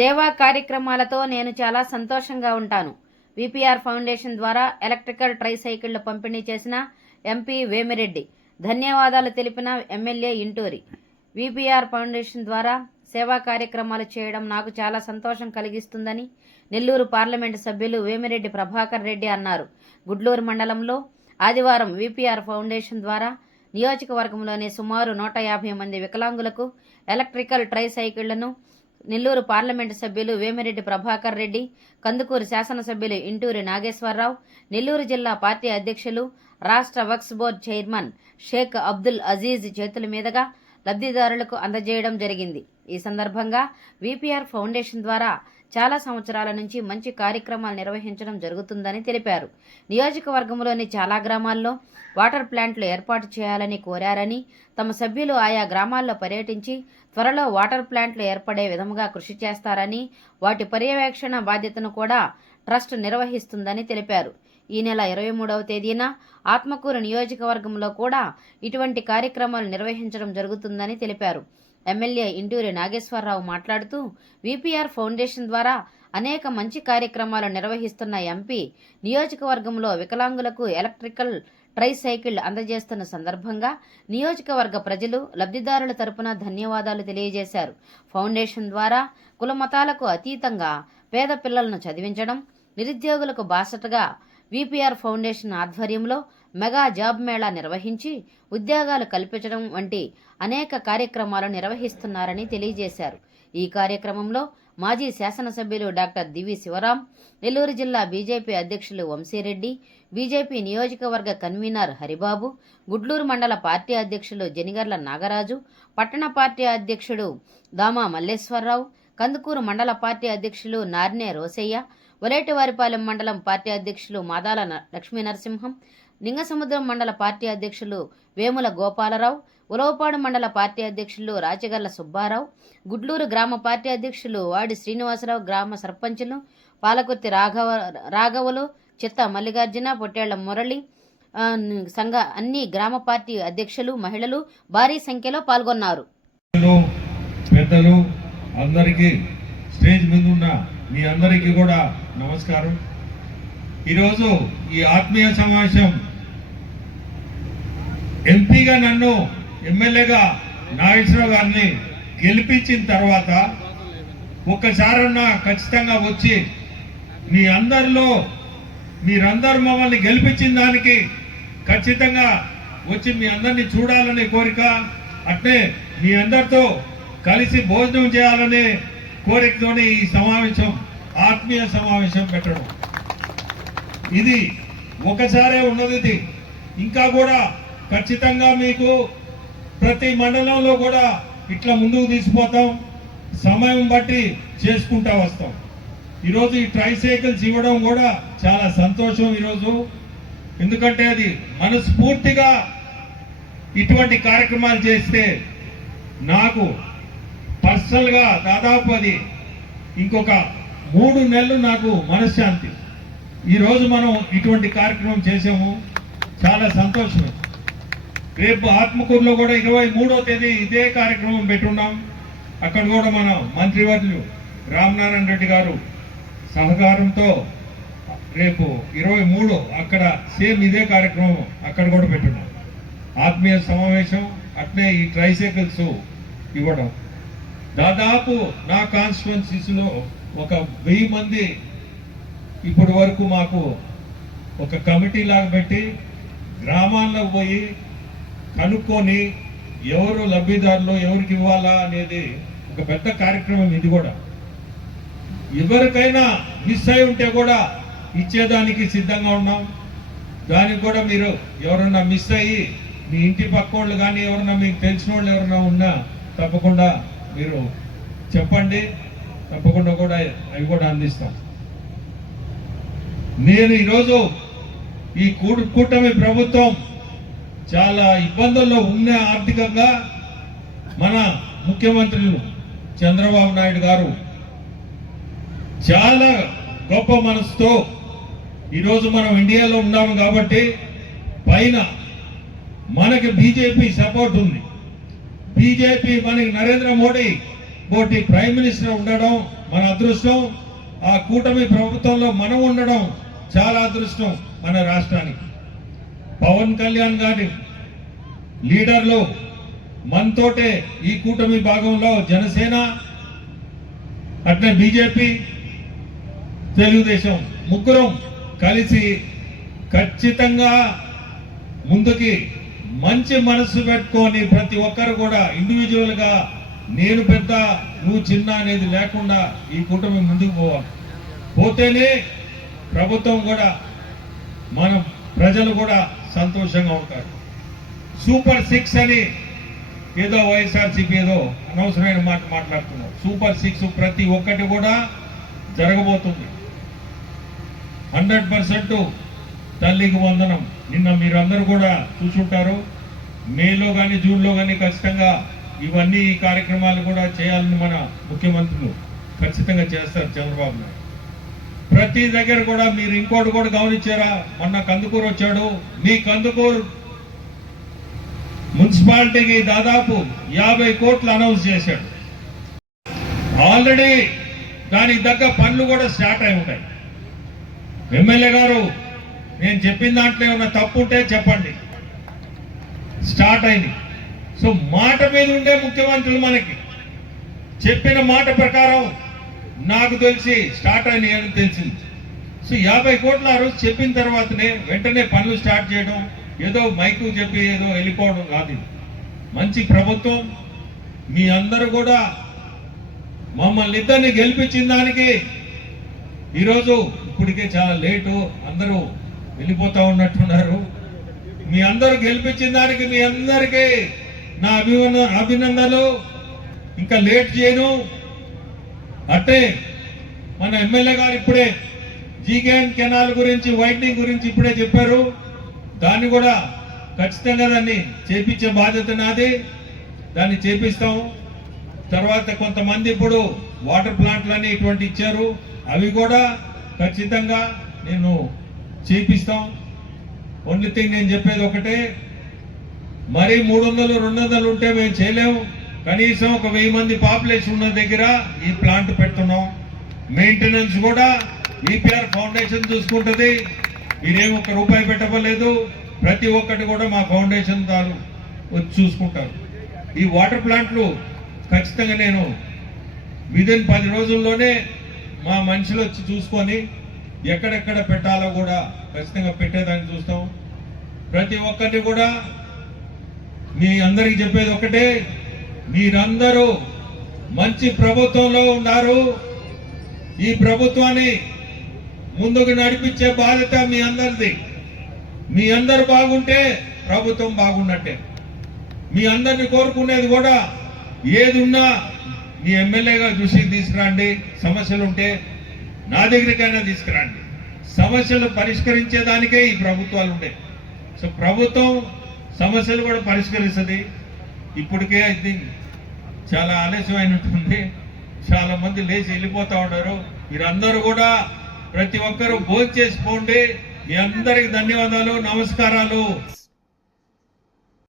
సేవా కార్యక్రమాలతో నేను చాలా సంతోషంగా ఉంటాను. విపిఆర్ ఫౌండేషన్ ద్వారా ఎలక్ట్రికల్ ట్రైసైకిళ్ళు పంపిణీ చేసిన ఎంపీ వేమిరెడ్డి. ధన్యవాదాలు తెలిపిన ఎమ్మెల్యే ఇంటూరి. విపిఆర్ ఫౌండేషన్ ద్వారా సేవా కార్యక్రమాలు చేయడం నాకు చాలా సంతోషం కలిగిస్తుందని నెల్లూరు పార్లమెంటు సభ్యులు వేమిరెడ్డి ప్రభాకర్ రెడ్డి అన్నారు. గుడ్లూరు మండలంలో ఆదివారం విపిఆర్ ఫౌండేషన్ ద్వారా నియోజకవర్గంలోని సుమారు నూట యాభై మంది వికలాంగులకు ఎలక్ట్రికల్ ట్రైసైకిళ్ళను నెల్లూరు పార్లమెంటు సభ్యులు వేమిరెడ్డి ప్రభాకర్ రెడ్డి కందుకూరు శాసనసభ్యులు ఇంటూరి నాగేశ్వరరావు నెల్లూరు జిల్లా పార్టీ అధ్యక్షులు రాష్ట్ర వక్స్ బోర్డు చైర్మన్ షేక్ అబ్దుల్ అజీజ్ చేతుల మీదుగా లబ్ధిదారులకు అందజేయడం జరిగింది. ఈ సందర్భంగా విపిఆర్ ఫౌండేషన్ ద్వారా చాలా సంవత్సరాల నుంచి మంచి కార్యక్రమాలు నిర్వహించడం జరుగుతుందని తెలిపారు. నియోజకవర్గంలోని చాలా గ్రామాల్లో వాటర్ ప్లాంట్లు ఏర్పాటు చేయాలని కోరారని తమ సభ్యులు ఆయా గ్రామాల్లో పర్యటించి త్వరలో వాటర్ ప్లాంట్లు ఏర్పడే విధంగా కృషి చేస్తారని వాటి పర్యవేక్షణ బాధ్యతను కూడా ట్రస్ట్ నిర్వహిస్తుందని తెలిపారు. ఈ నెల ఇరవై మూడవ తేదీన ఆత్మకూరు నియోజకవర్గంలో కూడా ఇటువంటి కార్యక్రమాలు నిర్వహించడం జరుగుతుందని తెలిపారు. ఎమ్మెల్యే ఇంటూరి నాగేశ్వరరావు మాట్లాడుతూ విపిఆర్ ఫౌండేషన్ ద్వారా అనేక మంచి కార్యక్రమాలు నిర్వహిస్తున్న ఎంపీ నియోజకవర్గంలో వికలాంగులకు ఎలక్ట్రికల్ ట్రైసైకిల్ అందజేస్తున్న సందర్భంగా నియోజకవర్గ ప్రజలు లబ్ధిదారుల తరపున ధన్యవాదాలు తెలియజేశారు. ఫౌండేషన్ ద్వారా కులమతాలకు అతీతంగా పేద పిల్లలను చదివించడం నిరుద్యోగులకు బాసటగా విపిఆర్ ఫౌండేషన్ ఆధ్వర్యంలో మెగా జాబ్ మేళా నిర్వహించి ఉద్యోగాలు కల్పించడం వంటి అనేక కార్యక్రమాలు నిర్వహిస్తున్నారని తెలియజేశారు. ఈ కార్యక్రమంలో మాజీ శాసనసభ్యులు డాక్టర్ దివి శివరాం నెల్లూరు జిల్లా బీజేపీ అధ్యక్షులు వంశీరెడ్డి బీజేపీ నియోజకవర్గ కన్వీనర్ హరిబాబు గుడ్లూరు మండల పార్టీ అధ్యక్షులు జనిగర్ల నాగరాజు పట్టణ పార్టీ అధ్యక్షుడు దామా మల్లేశ్వరరావు కందుకూరు మండల పార్టీ అధ్యక్షులు నార్నే రోసయ్య ఒలేటివారిపాలెం మండలం పార్టీ అధ్యక్షులు మాదాల లక్ష్మీ నరసింహం నింగసముద్రం మండల పార్టీ అధ్యక్షులు వేముల గోపాలరావు ఉలవపాడు మండల పార్టీ అధ్యక్షులు రాచగల్ల సుబ్బారావు గుడ్లూరు గ్రామ పార్టీ అధ్యక్షులు వాడి శ్రీనివాసరావు గ్రామ సర్పంచులు పాలకుర్తి రాఘవ రాఘవులు చిత్త మల్లికార్జున పొట్టేళ్ళ మురళి సంఘ అన్ని గ్రామ పార్టీ అధ్యక్షులు మహిళలు భారీ సంఖ్యలో పాల్గొన్నారు. పెద్దలు, అందరికీ స్టేజ్ ముందున్న మీ అందరికీ కూడా నమస్కారం. ఈరోజు ఈ ఆత్మీయ సమావేశం ఎంపీగా నన్ను ఎమ్మెల్యేగా నాగేశ్వరరావు గారిని గెలిపించిన తర్వాత ఒక్కసారన్నా ఖచ్చితంగా వచ్చి మీ అందరిలో మీరందరూ మమ్మల్ని గెలిపించిన దానికి ఖచ్చితంగా వచ్చి మీ అందరినీ చూడాలనే కోరిక అట్నే మీ అందరితో కలిసి భోజనం చేయాలనే కోరికతోనే ఈ సమావేశం ఆత్మీయ సమావేశం పెట్టడం. ఇది ఒకసారే ఉన్నది ఇది. ఇంకా కూడా ఖచ్చితంగా మీకు ప్రతి మండలంలో కూడా ఇట్లా ముందుకు తీసుకుపోతాం. సమయం బట్టి చేసుకుంటా వస్తాం. ఈరోజు ఈ ట్రైసైకిల్స్ ఇవ్వడం కూడా చాలా సంతోషం ఈరోజు. ఎందుకంటే అది మనస్ఫూర్తిగా ఇటువంటి కార్యక్రమాలు చేస్తే నాకు పర్సనల్గా దాదాపు అది ఇంకొక మూడు నెలలు నాకు మనశ్శాంతి. ఈరోజు మనం ఇటువంటి కార్యక్రమం చేసాము. చాలా సంతోషం. రేపు ఆత్మకూరులో కూడా ఇరవై మూడో తేదీ ఇదే కార్యక్రమం పెట్టున్నాం. అక్కడ కూడా మన మంత్రివర్యులు రామనారాయణ రెడ్డి గారు సహకారంతో రేపు ఇరవై మూడు అక్కడ సేమ్ ఇదే కార్యక్రమం అక్కడ కూడా పెట్టున్నాం. ఆత్మీయ సమావేశం అట్నే ఈ ట్రైసైకిల్స్ ఇవ్వడం. దాదాపు నా కాన్స్టిట్యున్సీస్లో ఒక వెయ్యి మంది ఇప్పటి వరకు మాకు ఒక కమిటీ లాగా పెట్టి గ్రామాల్లో పోయి కనుక్కొని ఎవరు లబ్ధిదారులు ఎవరికి ఇవ్వాలా అనేది ఒక పెద్ద కార్యక్రమం ఇది కూడా. ఎవరికైనా మిస్ అయి ఉంటే కూడా ఇచ్చేదానికి సిద్ధంగా ఉన్నాం. దానికి కూడా మీరు ఎవరన్నా మిస్ అయ్యి మీ ఇంటి పక్క వాళ్ళు కానీ ఎవరన్నా మీకు తెలిసిన వాళ్ళు ఎవరన్నా ఉన్నా తప్పకుండా మీరు చెప్పండి. తప్పకుండా కూడా అవి కూడా అందిస్తాం. నేను ఈరోజు ఈ కూడు కూటమి ప్రభుత్వం చాలా ఇబ్బందుల్లో ఉన్న ఆర్థికంగా మన ముఖ్యమంత్రులు చంద్రబాబు నాయుడు గారు చాలా గొప్ప మనసుతో ఈరోజు మనం ఇండియాలో ఉన్నాము కాబట్టి పైన మనకి బీజేపీ సపోర్ట్ ఉంది. బీజేపీ మనకి నరేంద్ర మోడీ కోటి ప్రైమ్ మినిస్టర్ ఉండడం మన అదృష్టం. ఆ కూటమి ప్రభుత్వంలో మనం ఉండడం చాలా అదృష్టం మన రాష్ట్రానికి. పవన్ కళ్యాణ్ గారి లీడర్లు మనతోటే ఈ కూటమి భాగంలో జనసేన అట్లే బీజేపీ తెలుగుదేశం ముగ్గురం కలిసి ఖచ్చితంగా ముందుకి మంచి మనసు పెట్టుకొని ప్రతి ఒక్కరు కూడా ఇండివిజువల్గా నేను పెద్ద నువ్వు చిన్న అనేది లేకుండా ఈ కూటమి ముందుకు పోవాలి. పోతేనే ప్రభుత్వం కూడా మనం ప్రజలు కూడా సంతోషంగా ఉంటారు. సూపర్ సిక్స్ అని ఏదో వైఎస్ఆర్సీపీ ఏదో అనవసరమైన మాట మాట్లాడుతున్నారు. సూపర్ సిక్స్ ప్రతి ఒక్కటి కూడా జరగబోతుంది. హండ్రెడ్ పర్సెంట్ తల్లికి వందనం. నిన్న మీరందరూ కూడా చూసుంటారు. మేలో కానీ జూన్లో కానీ ఖచ్చితంగా ఇవన్నీ కార్యక్రమాలు కూడా చేయాలని మన ముఖ్యమంత్రులు ఖచ్చితంగా చేస్తారు చంద్రబాబు నాయుడు. ప్రతి దగ్గర కూడా మీరు ఇంకోటి కూడా గమనించారా? మొన్న కందుకూరు వచ్చాడు. మీ కందుకూరు మున్సిపాలిటీకి దాదాపు యాభై కోట్లు అనౌన్స్ చేశాడు. ఆల్రెడీ దానికి తగ్గ పనులు కూడా స్టార్ట్ అయి ఉంటాయి. ఎమ్మెల్యే గారు నేను చెప్పిన దాంట్లో ఏమన్నా తప్పు ఉంటే చెప్పండి. స్టార్ట్ అయింది. సో మాట మీద ఉండే ముఖ్యమంత్రులు మనకి. చెప్పిన మాట ప్రకారం నాకు తెలిసి స్టార్ట్ అయిన ఏమని తెలిసింది సో యాభై కోట్ల ఆ రోజు చెప్పిన తర్వాతనే వెంటనే పనులు స్టార్ట్ చేయడం ఏదో మైకు చెప్పి ఏదో వెళ్ళిపోవడం కాదు మంచి ప్రభుత్వం మీ అందరూ కూడా మమ్మల్ని ఇద్దరిని గెలిపించిన దానికి ఈరోజు ఇప్పటికే చాలా లేటు అందరూ వెళ్ళిపోతా ఉన్నట్టున్నారు. మీ అందరూ గెలిపించిన దానికి మీ అందరికీ నా అభివన అభినందనలు. ఇంకా లేట్ చేయను. అట్టే మన ఎమ్మెల్యే గారు ఇప్పుడే జీకేఎన్ కెనాల్ గురించి వైట్నింగ్ గురించి ఇప్పుడే చెప్పారు. దాన్ని కూడా ఖచ్చితంగా దాన్ని చేపించే బాధ్యత నాది. దాన్ని చేపిస్తాం. తర్వాత కొంతమంది ఇప్పుడు వాటర్ ప్లాంట్లని ఇటువంటి ఇచ్చారు. అవి కూడా ఖచ్చితంగా నేను చేపిస్తాం. ఓన్లీ థింగ్ నేను చెప్పేది ఒకటే. మరీ మూడు వందలు రెండు వందలు ఉంటే మేము చేయలేము కనీసం ఒక వెయ్యి మంది పాపులేషన్ ఉన్న దగ్గర ఈ ప్లాంట్ పెడుతున్నాం. మెయింటెనెన్స్ కూడా ఈపీఆర్ ఫౌండేషన్ చూసుకుంటుంది. మీరేం ఒక రూపాయి పెట్టవలేదు ప్రతి ఒక్కటి కూడా మా ఫౌండేషన్ తాను వచ్చి చూసుకుంటారు. ఈ వాటర్ ప్లాంట్లు ఖచ్చితంగా నేను విదిన్ పది రోజుల్లోనే మా మనుషులు వచ్చి చూసుకొని ఎక్కడెక్కడ పెట్టాలో కూడా ఖచ్చితంగా పెట్టేదాన్ని చూస్తాం. ప్రతి ఒక్కరిని కూడా మీ అందరికి చెప్పేది ఒకటే మీరందరూ మంచి ప్రభుత్వంలో ఉన్నారు. ఈ ప్రభుత్వాన్ని ముందుకు నడిపించే బాధ్యత మీ అందరిది. మీ అందరు బాగుంటే ప్రభుత్వం బాగున్నట్టే. మీ అందరిని కోరుకునేది కూడా ఏది ఉన్నా మీ ఎమ్మెల్యేగా దృష్టికి తీసుకురండి. సమస్యలు ఉంటే నా దగ్గరికైనా తీసుకురండి. సమస్యలు పరిష్కరించేదానికే ఈ ప్రభుత్వాలు ఉండే సో ప్రభుత్వం సమస్యలు కూడా పరిష్కరిస్తుంది. ఇప్పటికే ఇది చాలా ఆలస్యమైనట్టుంది. చాలా మంది లేచి వెళ్ళిపోతా ఉన్నారు. మీరందరూ కూడా ప్రతి ఒక్కరూ భోజనం చేసుకోండి. మీ అందరికి ధన్యవాదాలు నమస్కారాలు.